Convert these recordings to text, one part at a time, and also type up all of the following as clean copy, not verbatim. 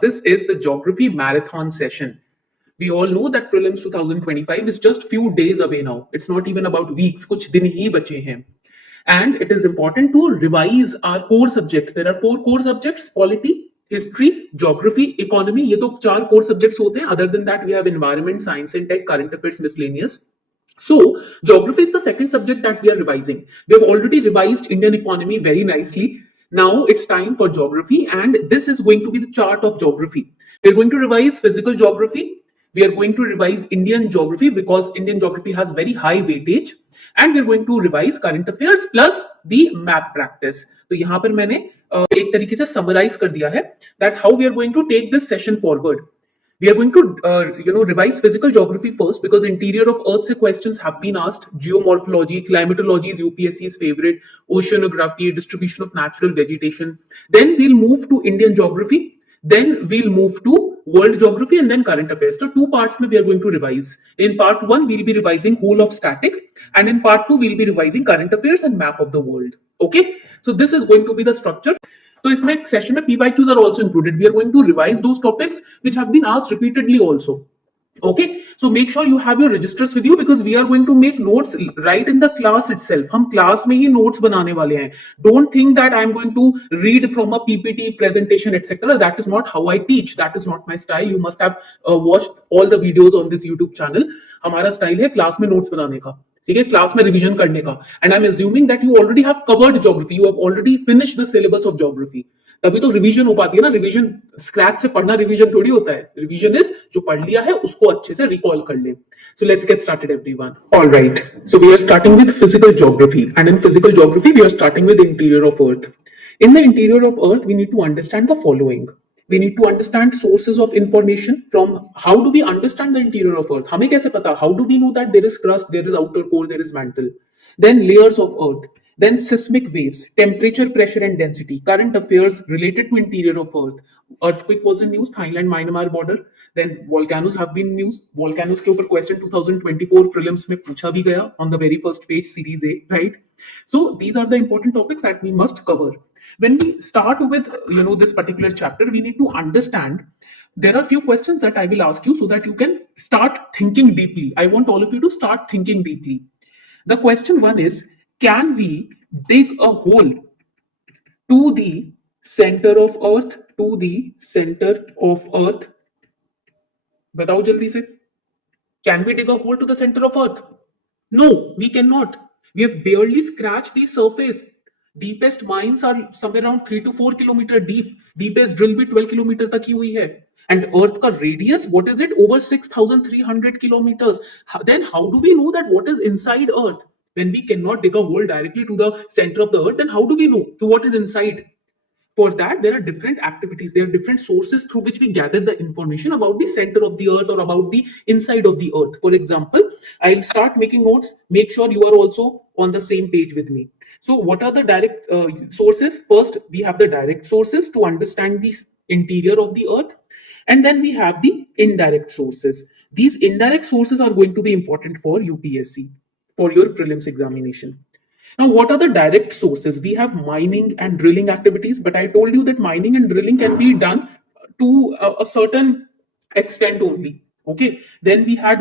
This is the geography marathon session. We all know that prelims 2025 is just few days away now. It's not even about weeks, कुछ दिन ही बचे हैं. And it is important to revise our core subjects. There are 4 core subjects: polity, history, geography, economy. ये तो 4 core subjects होते हैं. Other than that, we have environment, science and tech, current affairs, miscellaneous. So, geography is the second subject that we are revising. We have already revised Indian economy very nicely. Now it's time for geography, and this is going to be the chart of geography. We're going to revise physical geography. We are going to revise Indian geography because Indian geography has very high weightage, and we're going to revise current affairs plus the map practice. तो यहाँ पर मैंने एक तरीके से summarize कर दिया है that how we are going to take this session forward. We are going to revise physical geography first because interior of Earth se questions have been asked. Geomorphology, climatology is UPSC's favorite. Oceanography, distribution of natural vegetation. Then we'll move to Indian geography. Then we'll move to world geography and then current affairs. So 2 parts mein we are going to revise. In part 1 we'll be revising whole of static, and in part 2 we'll be revising current affairs and map of the world. Okay, so this is going to be the structure. So इसमें session में PYQs are also included. We are going to revise those topics which have been asked repeatedly also. Okay, so make sure you have your registers with you because we are going to make notes right in the class itself. हम class में ही notes बनाने वाले हैं. Don't think that I am going to read from a PPT presentation etc. That is not how I teach. That is not my style. You must have watched all the videos on this YouTube channel. हमारा style है class में notes बनाने का. ठीक है, class में revision करने का. And I am assuming that you already have covered geography, you have already finished the syllabus of geography. तभी तो रिवीजन हो पाती है ना. रिवीजन स्क्रैच से पढ़ना रिवीजन थोड़ी होता है. रिवीजन इज जो पढ़ लिया है उसको अच्छे से रिकॉल कर ले. So let's get started everyone. All right, so we are starting with physical geography, and in physical geography we are starting with interior of Earth. In the interior of Earth we need to understand the following. We need to understand sources of information. From how do we understand the interior of Earth? हमें कैसे पता? How do we know that there is crust, there is outer core, there is mantle? Then layers of Earth. Then seismic waves, temperature, pressure and density, current affairs related to interior of Earth. Earthquake was in news, Thailand Myanmar border. Then volcanoes have been news. Volcanoes के ऊपर question 2024 prelims में पूछा भी गया on the very first page, series A, right? So these are the important topics that we must cover. When we start with this particular chapter, we need to understand there are few questions that I will ask you so that you can start thinking deeply. I want all of you to start thinking deeply. The question 1 is, can we dig a hole to the center of Earth? To the center of Earth. बताओ जल्दी से. Can we dig a hole to the center of Earth? No, we cannot. We have barely scratched the surface. Deepest mines are somewhere around 3 to 4 kilometer deep. Deepest drill भी 12 kilometer तक ही हुई है. And Earth का radius, what is it? Over 6,300 kilometers. Then how do we know that what is inside Earth? When we cannot dig a hole directly to the center of the Earth, then how do we know to what is inside? For that, there are different activities. There are different sources through which we gather the information about the center of the Earth or about the inside of the Earth. For example, I'll start making notes. Make sure you are also on the same page with me. So what are the direct sources? First, we have the direct sources to understand the interior of the Earth. And then we have the indirect sources. These indirect sources are going to be important for UPSC, for your prelims examination. Now, what are the direct sources? We have mining and drilling activities, but I told you that mining and drilling can be done to a certain extent only. Okay. Then we have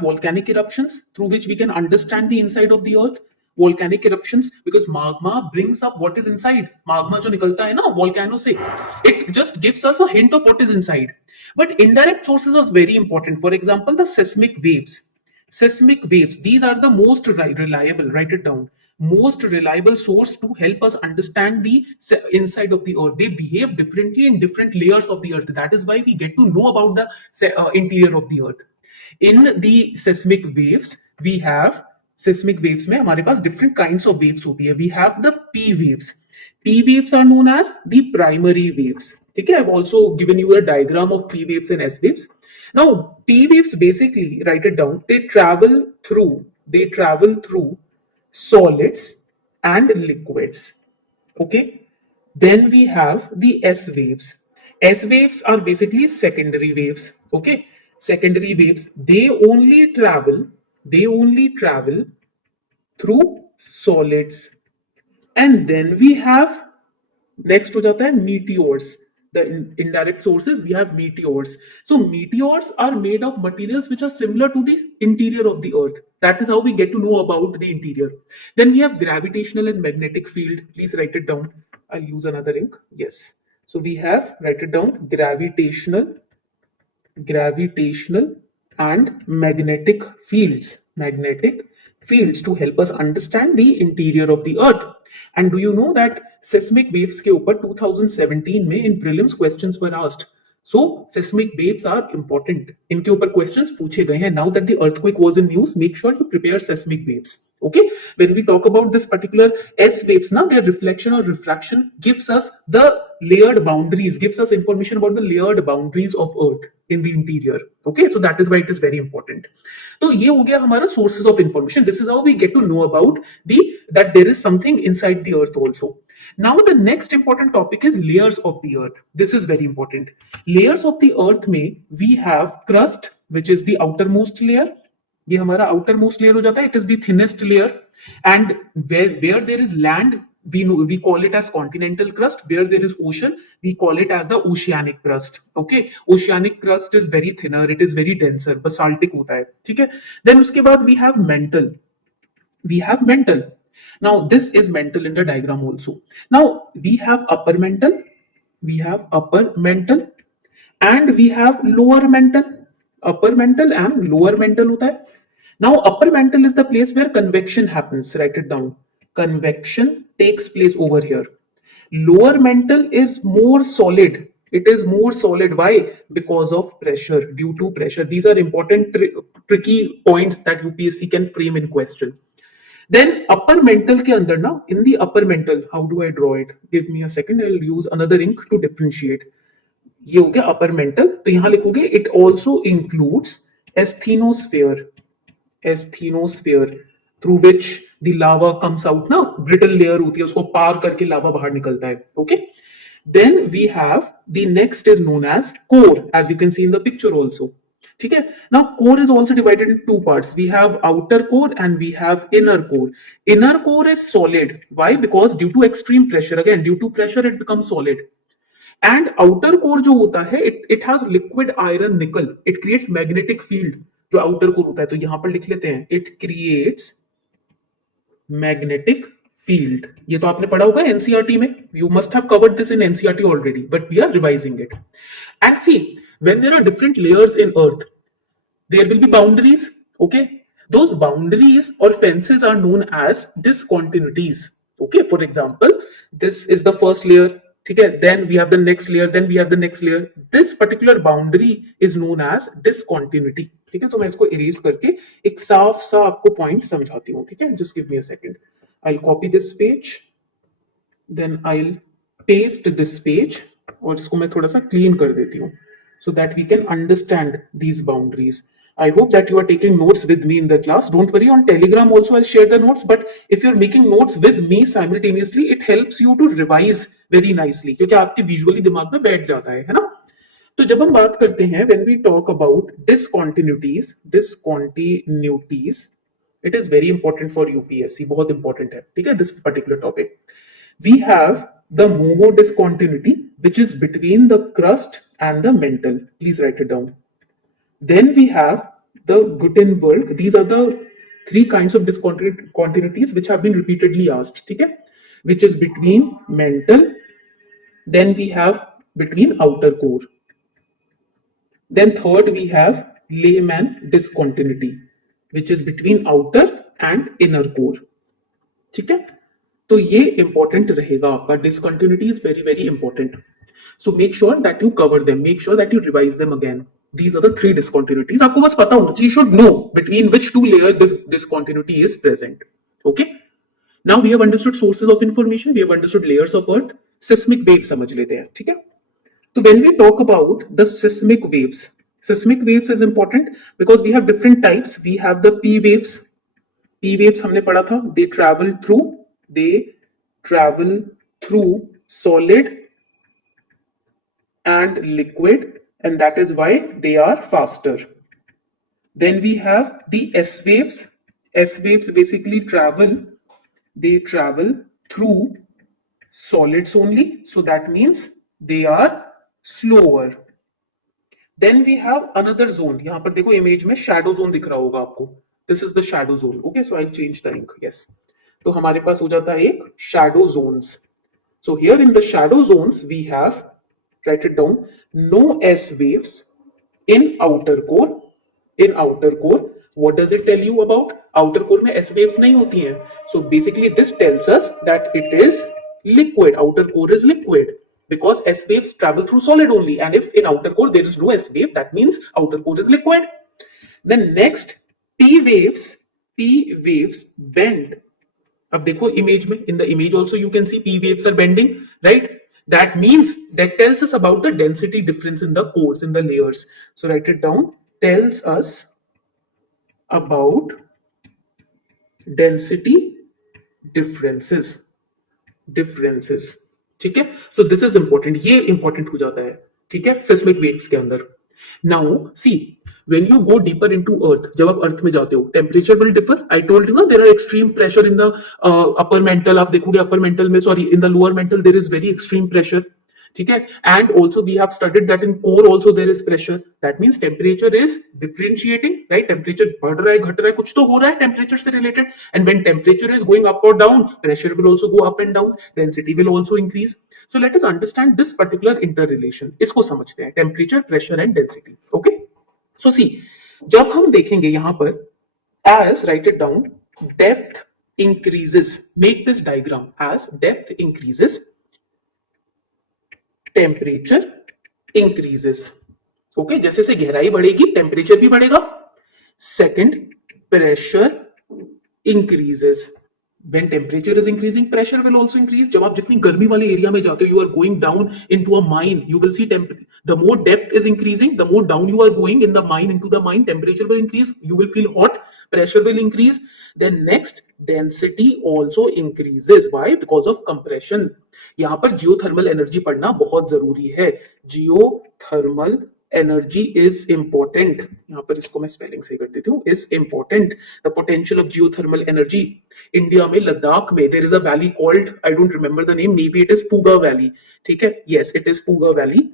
volcanic eruptions through which we can understand the inside of the Earth. Volcanic eruptions, because magma brings up what is inside. Magma जो निकलता है ना volcano से, it just gives us a hint of what is inside. But indirect sources are very important. For example, the seismic waves. Seismic waves, these are the most reliable. Write it down. Most reliable source to help us understand the inside of the Earth. They behave differently in different layers of the Earth. That is why we get to know about the interior of the Earth. In the seismic waves, we have seismic waves में हमारे पास different kinds of waves होती है. We have the P waves. P waves are known as the primary waves. ठीक है, I've also given you a diagram of P waves and S waves. Now, P waves basically, write it down, they travel through solids and liquids. Okay. Then we have the S waves. S waves are basically secondary waves. Okay. Secondary waves, they only travel through solids. And then we have, next हो जाता है meteors. the indirect sources, we have meteors. So meteors are made of materials which are similar to the interior of the earth. That is how we get to know about the interior. Then we have gravitational and magnetic field. Please write it down. I'll use another ink. Yes. So we have, write it down, gravitational and magnetic fields to help us understand the interior of the earth. And do you know that seismic waves के ऊपर 2017 में in prelims questions were asked. So seismic waves are important. इनके ऊपर questions पूछे गए हैं. Now that the earthquake was in news, make sure you prepare seismic waves. Okay, when we talk about this particular S waves, now their reflection or refraction gives us the layered boundaries, gives us information about the layered boundaries of Earth in the interior. Okay, so that is why it is very important. तो ये हो गया हमारा sources of information. This is how we get to know about that there is something inside the Earth also. Now the next important topic is layers of the Earth. This is very important. Layers of the Earth में we have crust, which is the outermost layer. ये हमारा outermost layer हो जाता है. It is the thinnest layer, and where there is land, we call it as continental crust. Where there is ocean, we call it as the oceanic crust. Okay, oceanic crust is very thinner, it is very denser, basaltic होता है. ठीक है. Then उसके बाद we have mantle. Now this is mantle in the diagram also. Now we have upper mantle, and we have lower mantle. Upper mantle and lower mantle होता है. Now upper mantle is the place where convection happens. Write it down. Convection takes place over here. Lower mantle is more solid. It is more solid. Why? Because of pressure, due to pressure. These are important tricky points that UPSC can frame in question. Then upper mantle के अंदर ना, in the upper mantle, how do I draw it? Give me a second. I will use another ink to differentiate. ये हो गया upper mantle. तो यहाँ लिखोगे it also includes asthenosphere through which the lava comes out. ना brittle layer होती है, उसको पार करके lava बाहर निकलता है. Okay. Then we have the next is known as core, as you can see in the picture also. ठीक है. Now core is also divided into two parts. We have outer core and we have inner core. Inner core is solid. Why? Because due to extreme pressure, again due to pressure it becomes solid. And outer core जो होता है, it has liquid iron nickel. It creates magnetic field. जो outer core होता है, तो यहां पर लिख लेते हैं, it creates magnetic field. ये तो आपने पढ़ा होगा NCERT में. You must have covered this in NCERT already, but we are revising it. And see, when there are different layers in Earth, there will be boundaries. Okay, those boundaries or fences are known as discontinuities. Okay, for example, this is the first layer. ठीक है, then we have the next layer, then we have the next layer. This particular boundary is known as discontinuity. ठीक है, तो मैं इसको erase करके एक साफ सा आपको point समझाती हूँ. ठीक है, just give me a second. I'll copy this page, then I'll paste this page, और इसको मैं थोड़ा सा clean कर देती हूँ, so that we can understand these boundaries. I hope that you are taking notes with me in the class. Don't worry, on Telegram also I'll share the notes, but if you're making notes with me simultaneously, it helps you to revise very nicely, क्योंकि आपके visually दिमाग में बैठ जाता है ना. तो जब हम बात करते हैं, when we talk about discontinuities, it is very important for UPSC, बहुत important है. ठीक है, this particular topic. We have the MOMO discontinuity, which is between the crust and the mantle. Please write it down. Then we have the Gutenberg. These are the three kinds of discontinuities which have been repeatedly asked. ठीक है, which is between mantle. Then we have between outer core. Then third we have layman discontinuity, which is between outer and inner core. ठीक है, तो ये important रहेगा आपका. Discontinuity is very very important. So make sure that you cover them. Make sure that you revise them again. These are the three discontinuities. आपको बस पता होना चाहिए. You should know between which two layers this discontinuity is present. Okay. Now we have understood sources of information. We have understood layers of Earth. Seismic waves समझ लेते हैं. ठीक है. So when we talk about the seismic waves is important because we have different types. We have the P waves. P waves हमने पढ़ा था. They travel through solid and liquid, and that is why they are faster. Then we have the S waves. S waves basically travel through solids only, so that means they are slower. Then we have another zone. यहाँ पर देखो image में shadow zone दिख रहा होगा आपको. This is the shadow zone. Okay, so I'll change the ink. Yes. तो हमारे पास हो जाता है एक shadow zones. So here in the shadow zones we have, write it down, no S waves in outer core. In outer core, what does it tell you about? Outer core में S waves नहीं होती हैं. So basically this tells us that it is liquid. Outer core is liquid because S waves travel through solid only, and if in outer core there is no S wave, that means outer core is liquid. Then next, P waves bend. अब देखो image में, in the image also you can see P waves are bending, right? That means that tells us about the density difference in the cores, in the layers. So write it down. Tells us about density differences. ठीक है. So this is important. ये important हो जाता है. ठीक है, seismic waves के अंदर. Now see, when you go deeper into earth, जब आप अर्थ में जाते हो, temperature will differ. I told you ना, there are extreme pressure in the upper mantle. आप देखोगे upper mantle में, sorry, in the lower mantle there is very extreme pressure. ठीक है. And also we have studied that in core also there is pressure. That means temperature is differentiating, right? Temperature बढ़ रहा है, घट रहा है, कुछ तो हो रहा है temperature से related. And when temperature is going up or down, pressure will also go up and down. Density will also increase. So let us understand this particular interrelation. इसको समझते हैं, temperature, pressure and density. Okay? So see, जब हम देखेंगे यहाँ पर, as, write it down, depth increases. Make this diagram. As depth increases, temperature increases. Okay, जैसे से गहराई बढ़ेगी टेम्परेचर भी बढ़ेगा. Second, pressure increases. When temperature is increasing, pressure will also increase. जब आप जितनी गर्मी वाले एरिया में जाते हो, you are going down into a mine, you will see the more depth is increasing, the more down you are going in the mine, into the mine, temperature will increase, you will feel hot, pressure will increase. Then next, density also increases. Why? Because of compression. यहाँ पर geothermal energy पढ़ना बहुत जरूरी है. Geothermal energy is important. यहाँ पर इसको मैं स्पेलिंग सही कर देती हूँ. Is important. The potential of geothermal energy. India में लद्दाख में there is a valley called, I don't remember the name, may be it is Puga valley. ठीक है, yes it is Puga valley.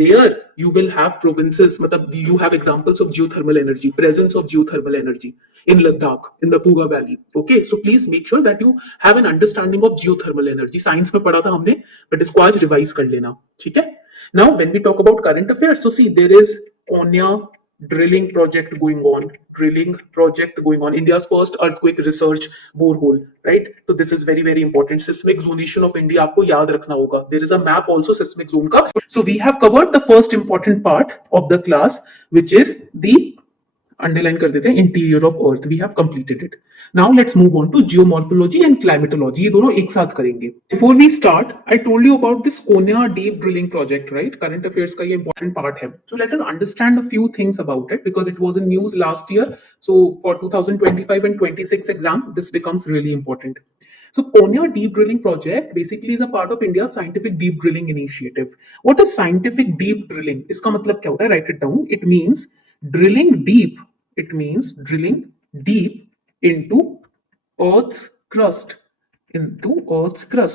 There you will have provinces, मतलब you have examples of geothermal energy, presence of geothermal energy in Ladakh, in the Puga Valley. Okay, so please make sure that you have an understanding of geothermal energy. Science में पढ़ा था हमने, but इसको आज revise कर लेना. ठीक है. Now when we talk about current affairs, so see there is Konya drilling project going on. India's first earthquake research borehole, right? So this is very very important. Seismic zonation of India आपको याद रखना होगा. There is a map also seismic zone का. So we have covered the first important part of the class, which is the, underline कर देते हैं, interior of earth. We have completed it. Now let's move on to geomorphology and climatology. ये दोनों एक साथ करेंगे. Before we start, I told you about this Konya deep drilling project, right? Current affairs का ये important part है. So let us understand a few things about it because it was in news last year. So for 2025 and 26 exam, this becomes really important. So Konya deep drilling project basically is a part of India's scientific deep drilling initiative. What is scientific deep drilling? इसका मतलब क्या होता है? Write it down. It means drilling deep. It means drilling deep into Earth's crust.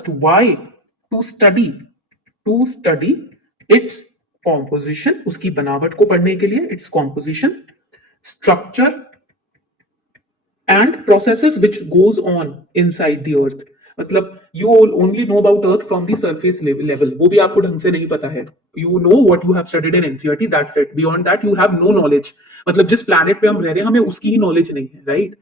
Why? To study its composition. उसकी बनावट को पढ़ने के लिए, its composition, structure and processes which goes on inside the earth. मतलब you only know about earth from the surface level. वो भी आपको ढंग से नहीं पता है. You know what you have studied in NCERT, that's it. Beyond that you have no knowledge. मतलब जिस planet पे हम रह रहे हैं हमें उसकी ही knowledge नहीं है, right?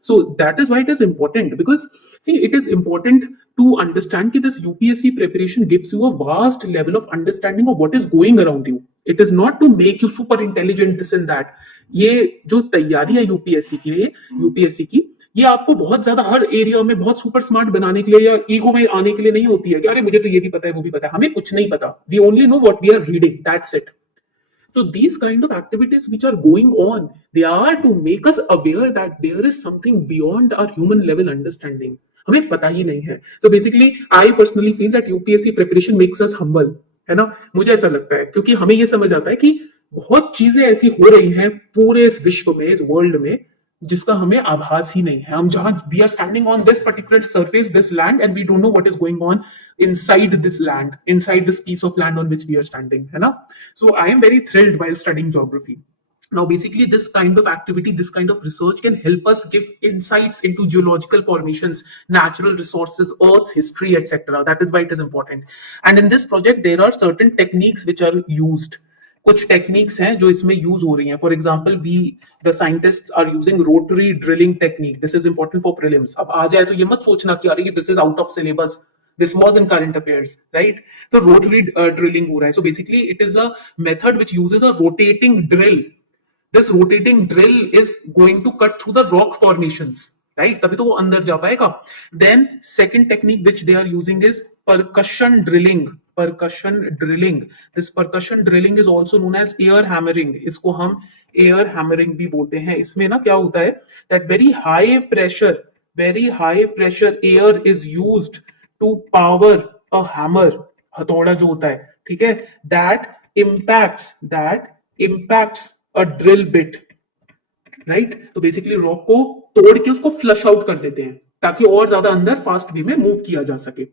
So that is why it is important, because see, it is important to understand that this UPSC preparation gives you a vast level of understanding of what is going around you. It is not to make you super intelligent, this and that. ये जो तैयारी है UPSC की, ये आपको बहुत ज्यादा हर area में बहुत सुपर स्मार्ट बनाने के लिए या ईगो में आने के लिए नहीं होती है कि अरे मुझे तो ये भी पता है वो भी पता है. हमें कुछ नहीं पता. We only know what we are reading. That's it. So these kind of activities which are going on, they are to make us aware that there is something beyond our human level understanding. हमें पता ही नहीं है. So basically, I personally feel that UPSC preparation makes us humble, है ना? मुझे ऐसा लगता है क्योंकि हमें ये समझ आता है कि बहुत चीजें ऐसी हो रही हैं पूरे इस विश्व में, इस वर्ल्ड में, जिसका हमें आभास ही नहीं है. हम जहां we are standing on this particular surface, this land, and we don't know what is going on inside this land, inside this piece of land on which we are standing, है ना? So I am very thrilled while studying geography. Now, basically, this kind of activity, this kind of research can help us give insights into geological formations, natural resources, Earth's history, etc. That is why it is important. And in this project, there are certain techniques which are used. कुछ techniques हैं जो इसमें use हो रही हैं. For example we the scientist are using rotary drilling technique. This is important for prelims. अब आ जाए तो ये मत सोचना कि अरे this is out of syllabus. This was in current affairs, right? So rotary drilling हो रहा है. So basically it is a method which uses a rotating drill. This rotating drill is going to cut through the rock formations, right? तभी तो वो अंदर जा पाएगा. Then second technique which they are using is percussion drilling. Percussion drilling. This percussion drilling is also known as air hammering. इसको हम air hammering भी बोलते हैं. इसमें ना क्या होता है that very high pressure air is used to power a hammer. हथौड़ा जो होता है, ठीक है, that impacts a drill bit, right? तो बेसिकली रॉक को तोड़ के उसको फ्लश आउट कर देते हैं ताकि और ज्यादा अंदर फास्ट वे में मूव किया जा सके.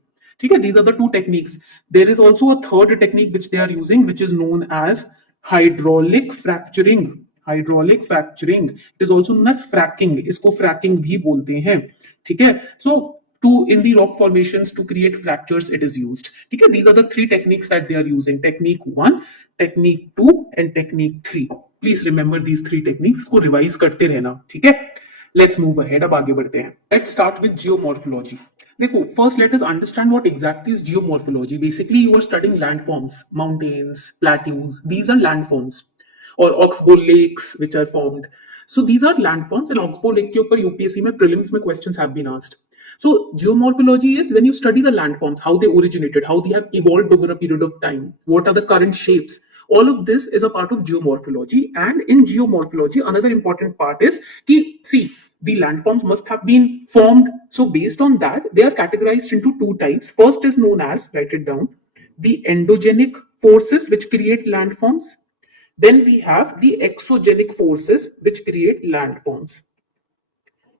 ठीक है, these are the two techniques. There is also a third technique which they are using, which is known as hydraulic fracturing. Hydraulic fracturing. It is also known as fracking. इसको fracking भी बोलते हैं. ठीक है, so in the rock formations to create fractures it is used. ठीक है, these are the three techniques that they are using. Technique 1, technique 2 and technique 3. Please remember these three techniques. इसको revise करते रहना. ठीक है, let's move ahead. अब आगे बढ़ते हैं. Let's start with geomorphology. देखो, first let us understand what exactly is geomorphology. Basically you are studying landforms, mountains, plateaus. These are landforms, or oxbow lakes which are formed. So these are landforms, and oxbow lake के ऊपर UPSC में prelims में questions have been asked. So geomorphology is when you study the landforms, how they originated, how they have evolved over a period of time, what are the current shapes. All of this is a part of geomorphology. And in geomorphology, another important part is see, the landforms must have been formed. So based on that, they are categorized into two types. First is known as, write it down, the endogenic forces which create landforms. Then we have the exogenic forces which create landforms.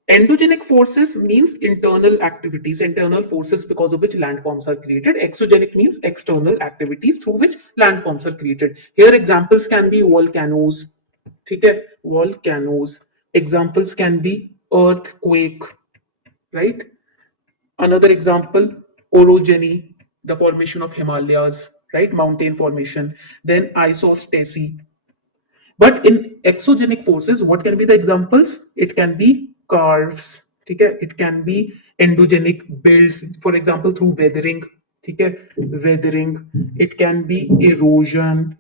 Endogenic forces means internal activities, internal forces because of which landforms are created. Exogenic means external activities through which landforms are created. Here examples can be volcanoes. ठीक है, volcanoes. Examples can be earthquake, right? Another example, orogeny, the formation of Himalayas, right? Mountain formation. Then isostasy. But in exogenic forces, what can be the examples? It can be curves, ठीक है, it can be endogenic builds, for example through weathering, ठीक है, weathering. It can be erosion,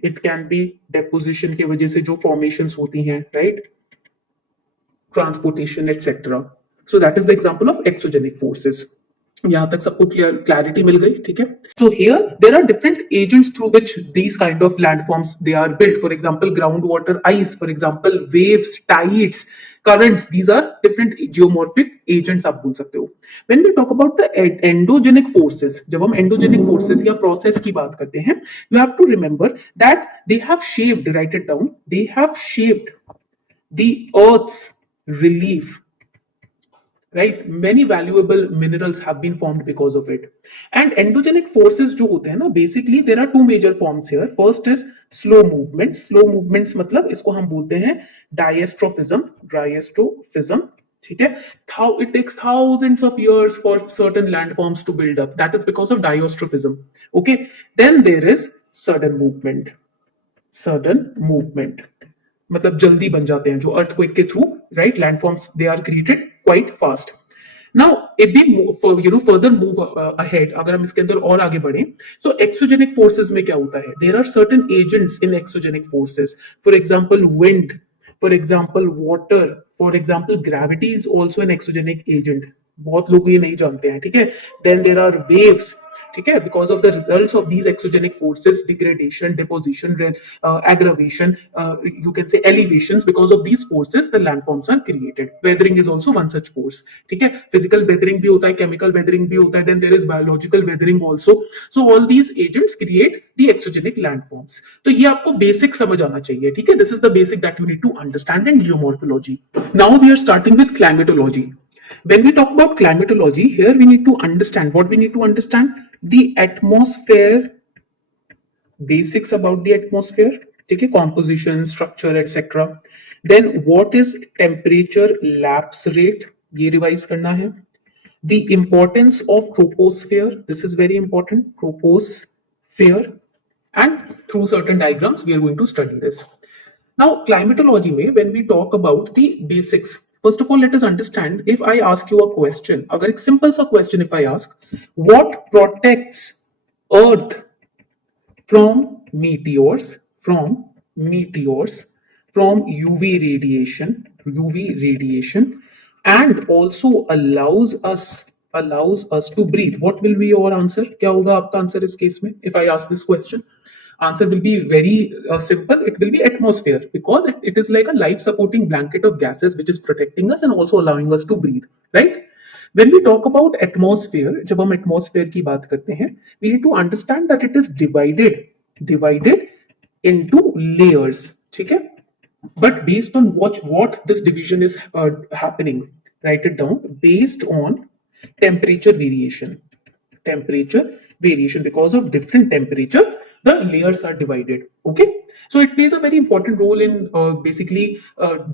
it can be deposition के वजह से जो formations होती हैं, right? Transportation, etc. So that is the example of exogenic forces. यहाँ तक सबको क्लैरिटी मिल गई, ठीक है. So here there are different agents through which these kind of landforms they are built. For example, groundwater ice, for example waves, tides, currents. These are different geomorphic agents आप बोल सकते हो. When we talk about the endogenic forces, जब हम endogenic forces या process की बात करते हैं, you have to remember that they have shaped, write it down, they have shaped the Earth's relief. Right, many valuable minerals have been formed because of it. And endogenic forces जो होते हैं ना, basically there are two major forms here. First is slow movements. Slow movements मतलब इसको हम बोलते हैं diastrophism. ठीक है, it takes thousands of years for certain landforms to build up. That is because of diastrophism. Okay, then there is sudden movement. मतलब जल्दी बन जाते हैं जो earthquake के through, right? Landforms they are created quite fast. Now, if we further move ahead, अगर हम इसके अंदर और आगे बढ़ें, so exogenic forces में क्या होता है? There are certain agents in exogenic forces. For example, wind. For example, water. For example, gravity is also an exogenic agent. बहुत लोग ये नहीं जानते हैं, ठीक है? Then there are waves. ठीक है, because of the results of these exogenic forces, degradation, deposition, aggravation, you can say elevations, because of these forces the landforms are created. Weathering is also one such force. ठीक है, physical weathering भी होता है, chemical weathering भी होता है, then there is biological weathering also. So all these agents create the exogenic landforms. तो ये आपको basic समझ आना चाहिए, ठीक है? This is the basic that you need to understand in geomorphology. Now we are starting with climatology. When we talk about climatology, here we need to understand what we need to understand: the atmosphere, basics about the atmosphere, ठीक है, composition, structure, etc. Then what is temperature lapse rate, ये revise करना है. The importance of troposphere, this is very important, troposphere, and through certain diagrams we are going to study this. Now climatology में when we talk about the basics, first of all let us understand, if I ask you a question, अगर एक simple सा question if I ask, what protects earth from meteors, from UV radiation, and also allows us to breathe. What will be your answer? क्या होगा आपका answer इस case में? If I ask this question, answer will be very simple. It will be atmosphere, because it is like a life supporting blanket of gases which is protecting us and also allowing us to breathe, right? When we talk about atmosphere, जब हम atmosphere की बात करते हैं, we need to understand that it is divided into layers, ठीक है? But based on what this division is happening, write it down, based on temperature variation. Because of different temperature the layers are divided. Okay, so it plays a very important role in basically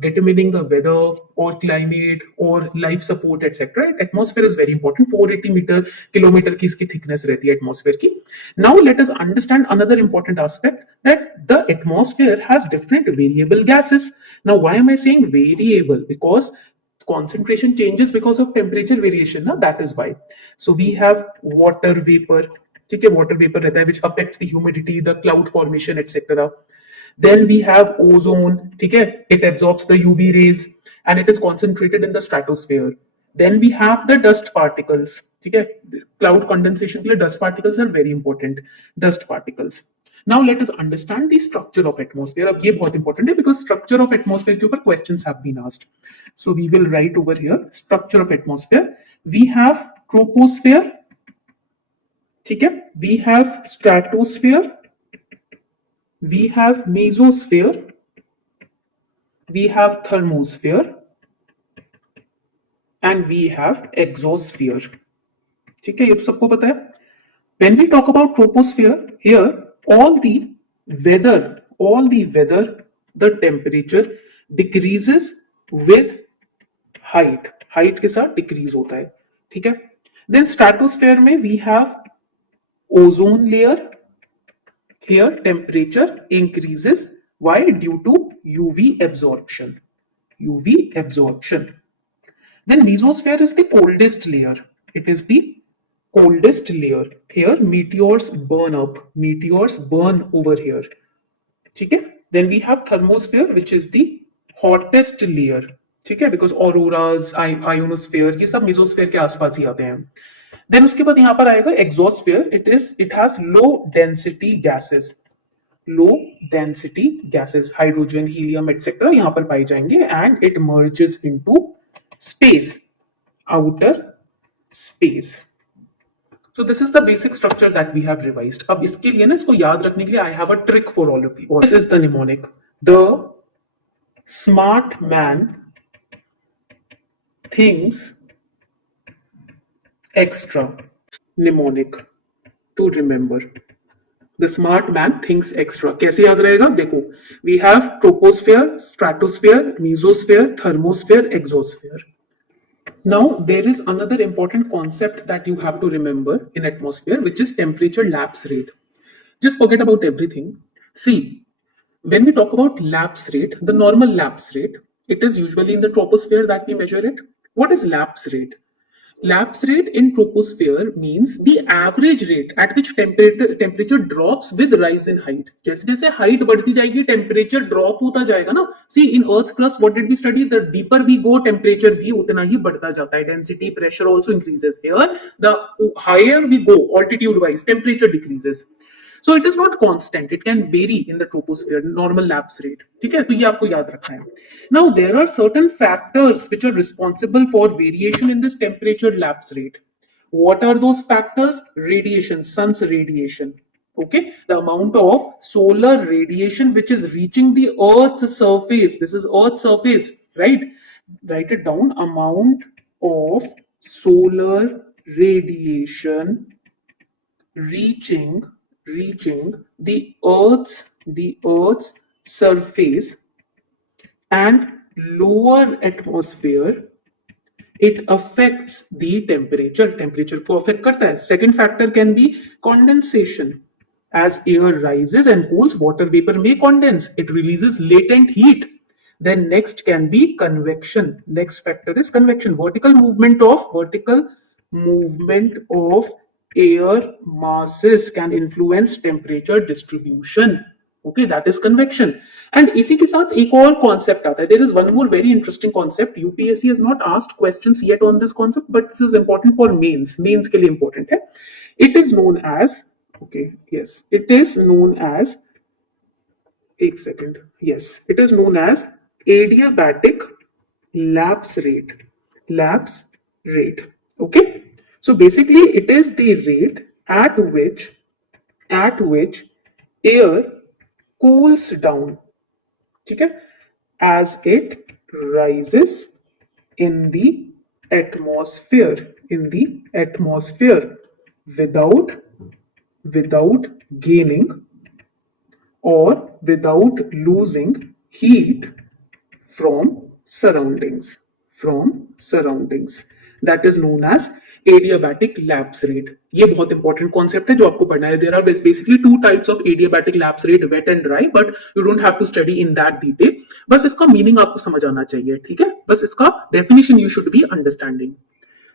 determining the weather or climate or life support, etc. Atmosphere is very important. 480 kilometer की इसकी thickness रहती है atmosphere की. Now let us understand another important aspect, that the atmosphere has different variable gases. Now why am I saying variable? Because concentration changes because of temperature variation, na? That is why. So we have water vapor, ठीक है, water vapor रहता है which affects the humidity, the cloud formation, etc. Then we have ozone, ठीक है, it absorbs the UV rays and it is concentrated in the stratosphere. Then we have the dust particles, ठीक है, cloud condensation के लिए dust particles are very important, dust particles. Now let us understand the structure of atmosphere. अब ये बहुत important है because structure of atmosphere के ऊपर questions have been asked. So we will write over here structure of atmosphere. We have troposphere, ठीक है, we have stratosphere, we have mesosphere, we have thermosphere, and we have exosphere. ठीक है, ये तो सबको पता है. When we talk about troposphere, here all the weather, the temperature decreases with height के साथ decrease होता है, ठीक है. Then stratosphere में we have ozone layer. Here temperature increases. Why? Due to UV absorption. Then mesosphere is the coldest layer. It is the coldest layer. Here meteors burn over here, ठीक है. Then we have thermosphere which is the hottest layer, ठीक है, because auroras, ionosphere ये सब mesosphere के आसपास ही आते हैं. Then उसके बाद यहाँ पर आएगा exosphere. It has low density gases, hydrogen, helium, etc. यहाँ पर पाए जाएंगे and it merges into space, outer space. So this is the basic structure that we have revised. अब इसके लिए ना, इसको याद रखने के लिए I have a trick for all of you. This is the mnemonic. The smart man thinks extra. Mnemonic to remember. The smart man thinks extra. कैसे याद रहेगा? देखो, we have troposphere, stratosphere, mesosphere, thermosphere, exosphere. Now there is another important concept that you have to remember in atmosphere, which is temperature lapse rate. Just forget about everything. See, when we talk about lapse rate, the normal lapse rate, it is usually in the troposphere that we measure it. What is lapse rate? Lapse rate in troposphere means the average rate at which temperature drops with rise in height. जैसे जैसे height बढ़ती जाएगी, temperature drop होता जाएगा ना. See, in Earth's crust, what did we study? The deeper we go, temperature भी उतना ही बढ़ता जाता है. Density, pressure also increases. Here, the higher we go, altitude-wise, temperature decreases. So it is not constant. It can vary in the troposphere, normal lapse rate. ठीक है, तो ये आपको याद रखना है. Now there are certain factors which are responsible for variation in this temperature lapse rate. What are those factors? Radiation, sun's radiation. Okay, the amount of solar radiation which is reaching the Earth's surface. This is Earth's surface, right? Write it down. Amount of solar radiation reaching the earth's surface and lower atmosphere, it affects the temperature को affect करता है. Second factor can be condensation. As air rises and cools, water vapor may condense, it releases latent heat. Then next can be convection. Next factor is convection, vertical movement of air masses can influence temperature distribution. Okay, that is convection. And इसी के साथ एक और concept आता है. There is one more very interesting concept. UPSC has not asked questions yet on this concept, but this is important for mains. Mains के लिए important है. It is known as, okay, yes, it is known as, एक second, yes, it is known as adiabatic lapse rate. Lapse rate. Okay. So basically, it is the rate at which air cools down, ठीक है, as it rises in the atmosphere without gaining or without losing heat from surroundings. That is known as adiabatic lapse rate. ये बहुत important concept है जो आपको पढ़ना है. There are basically two types of adiabatic lapse rate, wet and dry, but you don't have to study in that detail. बस इसका meaning आपको समझ आना चाहिए, ठीक है. बस इसका definition you should be understanding.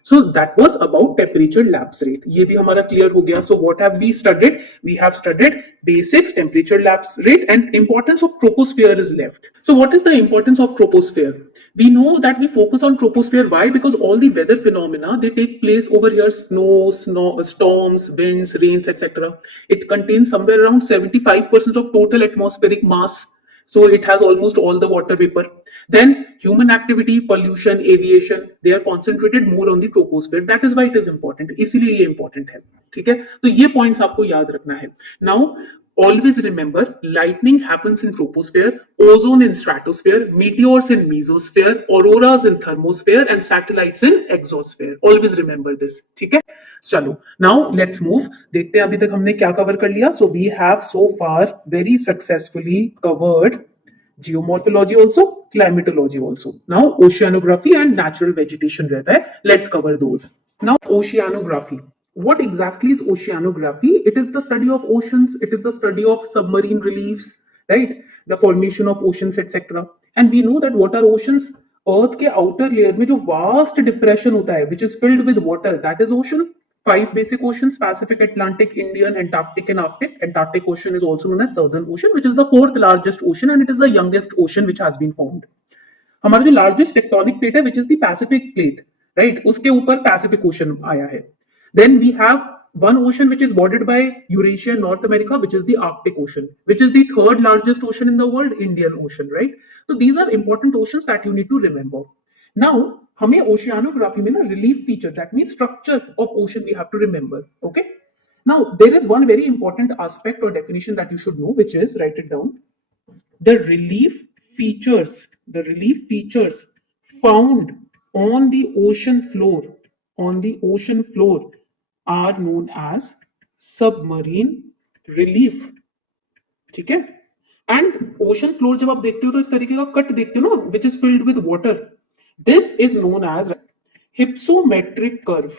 So that was about temperature lapse rate. ये भी हमारा clear हो गया. So what have we studied? We have studied basics, temperature lapse rate, and importance of troposphere is left. So what is the importance of troposphere? We know that we focus on troposphere. Why? Because all the weather phenomena, they take place over here: snow, storms, winds, rains, etc. It contains somewhere around 75% of total atmospheric mass. So it has almost all the water vapor. Then human activity, pollution, aviation, they are concentrated more on the troposphere. That is why it is important. इसीलिए ये important है, ठीक है. तो ये points आपको याद रखना है. Now always remember, lightning happens in troposphere, ozone in stratosphere, meteors in mesosphere, auroras in thermosphere, and satellites in exosphere. Always remember this, ठीक है. चलो, now let's move. देखते हैं अभी तक हमने क्या cover कर लिया. So we have so far very successfully covered geomorphology also, climatology also. Now oceanography and natural vegetation रहता है. Let's cover those. Now oceanography. What exactly is oceanography? It is the study of oceans. It is the study of submarine reliefs, right? The formation of oceans, etc. And we know that what are oceans? Earth के outer layer में जो vast depression होता है, which is filled with water, that is ocean. 5 basic oceans: Pacific, Atlantic, Indian, Antarctic, and Arctic. Antarctic Ocean is also known as Southern Ocean, which is the 4th largest ocean, and it is the youngest ocean which has been formed. हमारा जो largest tectonic plate है, which is the Pacific plate, right? उसके ऊपर Pacific Ocean आया है. Then we have one ocean which is bordered by Eurasia and North America, which is the Arctic Ocean, which is the 3rd largest ocean in the world, Indian Ocean, right? So these are important oceans that you need to remember. Now, हमें oceanography में ना relief feature, that means structure of ocean, we have to remember. Okay. Now there is one very important aspect or definition that you should know, which is, write it down. The relief features found on the ocean floor are known as submarine relief. ठीक है. And ocean floor जब आप देखते हो तो इस तरीके का कट देखते हो ना, which is filled with water. This is known as hypsometric curve.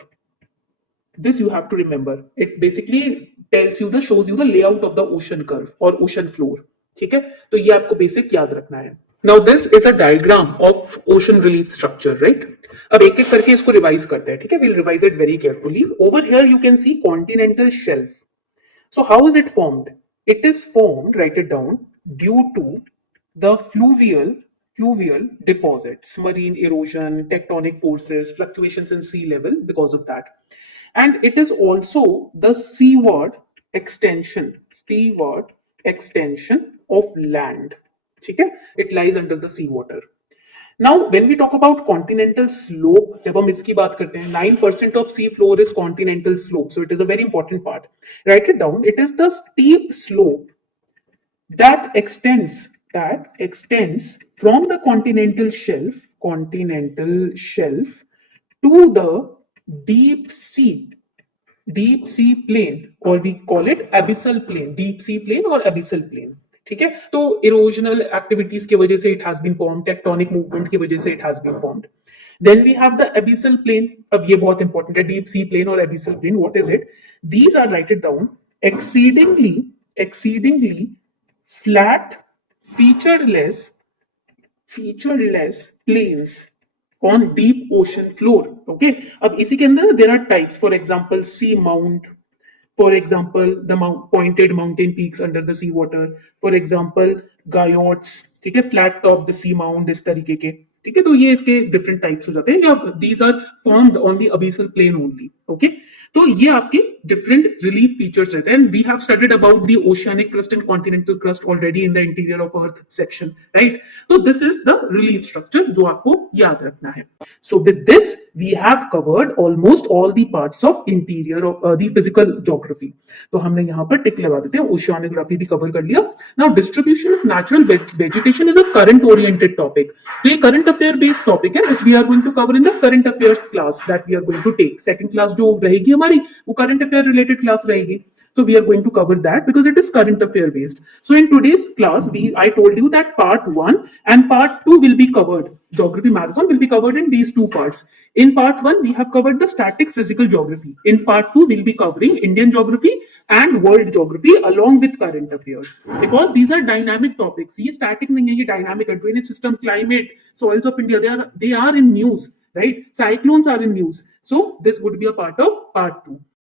This you have to remember. It basically shows you the layout of the ocean curve or ocean floor. ठीक है. तो ये आपको basic याद रखना है. Now this is a diagram of ocean relief structure, right? अब एक एक करके इसको रिवाइज करते हैं, ठीक है. We'll revise it very carefully. Over here you can see continental shelf. So how is it formed? It is formed, write it down, due to the fluvial deposits, marine erosion, tectonic forces, fluctuations in sea level because of that. And it is also the seaward extension of land. Okay? It lies under the seawater. Now, when we talk about continental slope, जब हम इसकी बात करते हैं, 9% of sea floor is continental slope. So it is a very important part. Write it down. It is the steep slope that extends from the continental shelf to the deep sea plane, or we call it abyssal plane, deep sea plane or abyssal plane. ठीक है, तो erosional activities की वजह से it has been form, tectonic movement की वजह से it has been formed. Then we have the abyssal plane. अब ये बहुत इंपॉर्टेंट है, डीप सी प्लेन और abyssal plane. What is it? These are, write it down, exceedingly flat, featureless plains on deep ocean floor. Okay, अब इसी के अंदर there are types. For example, sea mount. For example, the pointed mountain peaks under the sea water. For example, gyots. ठीक है, flat top the sea mount, इस तरीके के. ठीक है, तो ये इसके डिफरेंट टाइप्स हो जाते हैं. These are formed on the abyssal plain only. Okay, तो ये आपके डिफरेंट रिलीफ फीचर्स रहते हैं. We have studied about the oceanic crust and continental crust already in the interior of earth section, right. तो this is the relief structure जो आपको याद रखना है. So with this we have covered almost all the parts of interior of the physical geography. तो हमने यहाँ पर टिक लगा देते हैं, ओशियानोग्राफी भी कवर कर लिया. Now distribution of natural vegetation is a current oriented topic. तो ये करंट अफेयर बेस्ड टॉपिक है which we are going to cover in the current affairs class that we are going to take. Second class जो रहेगी हमारी वो current affair related class रहेगी. So we are going to cover that because it is current affair based. So in today's class, I told you that part 1 and part 2 will be covered. Geography marathon will be covered in these two parts. In part 1, we have covered the static physical geography. In part 2, we'll be covering Indian geography and world geography along with current affairs. Because these are dynamic topics. ये static नहीं है, ये dynamic है. Drainage system, climate, soils of India, they are in news, right? Cyclones are in news. So this would be a part of part 2.